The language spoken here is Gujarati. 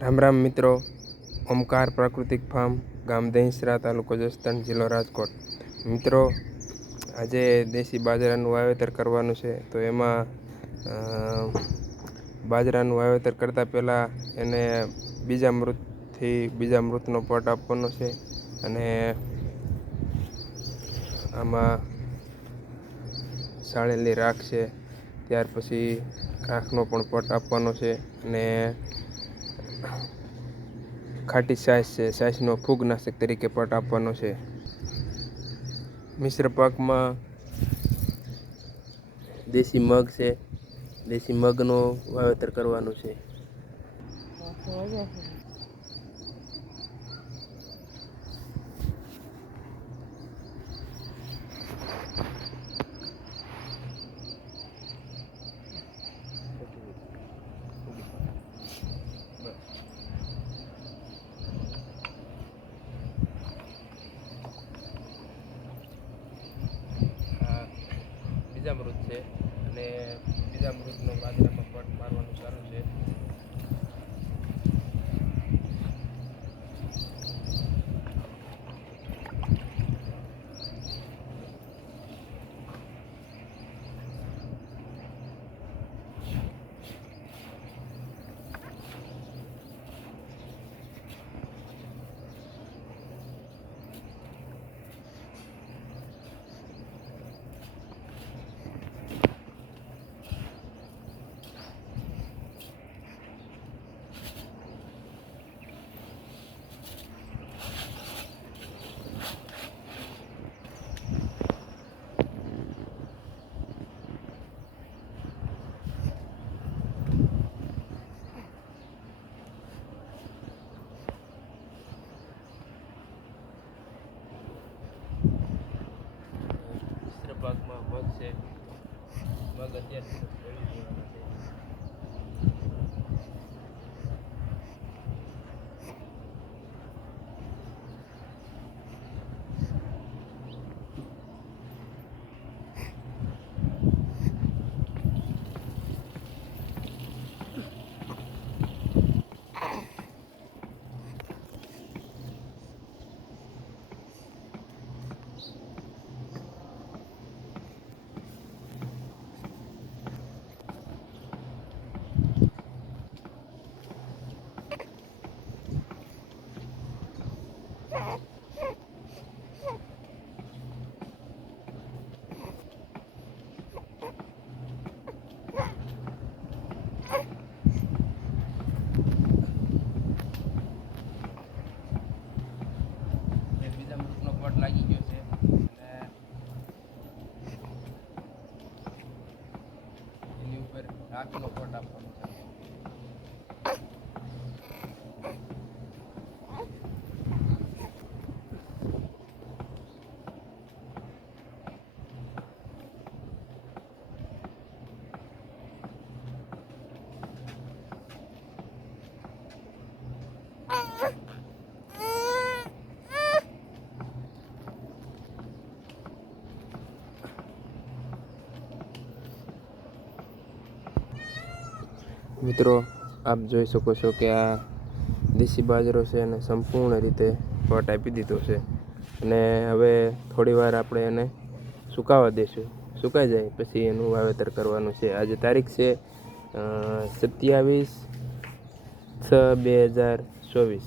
રામ રામ મિત્રો. ઓમકાર પ્રાકૃતિક ફાર્મ, ગામ દહીંસરા તાલુકો જસદણ, જિલ્લો રાજકોટ. મિત્રો, આજે દેશી બાજરાનું વાવેતર કરવાનું છે. તો એમાં બાજરાનું વાવેતર કરતાં પહેલાં એને બીજા મૃતથી બીજા મૃતનો પટ આપવાનો છે. અને આમાં સાળેલી રાખ છે. ત્યાર પછી રાખનો પણ પટ આપવાનો છે. અને ખાટી છાશ છે છાશનો ફૂગનાશક તરીકે પટ આપવાનો છે. મિશ્ર પાકમાં દેશી મગ છે, દેશી મગનો વાવેતર કરવાનું છે આ બીજા મૃત છે અને બીજા મૃતનો બાજરામાં પટ મારવાનું ચાલુ છે મિશ્ર પાકમાં મગ છે. મગ અત્યારે રેડી દેવાના છે એ બીજા પટ લાગી ગયો છે અને એની ઉપર રાખનો પટ આપવાનો છે મિત્રો, આપ જોઈ શકો છો કે આ દેશી બાજરો છે એને સંપૂર્ણ રીતે પટ આપી દીધો છે. અને હવે થોડી વાર આપણે એને સુકાવા દઈશું સુકાઈ જાય પછી એનું વાવેતર કરવાનું છે. આજે તારીખ છે સત્યાવીસ છ બે હજાર ચોવીસ.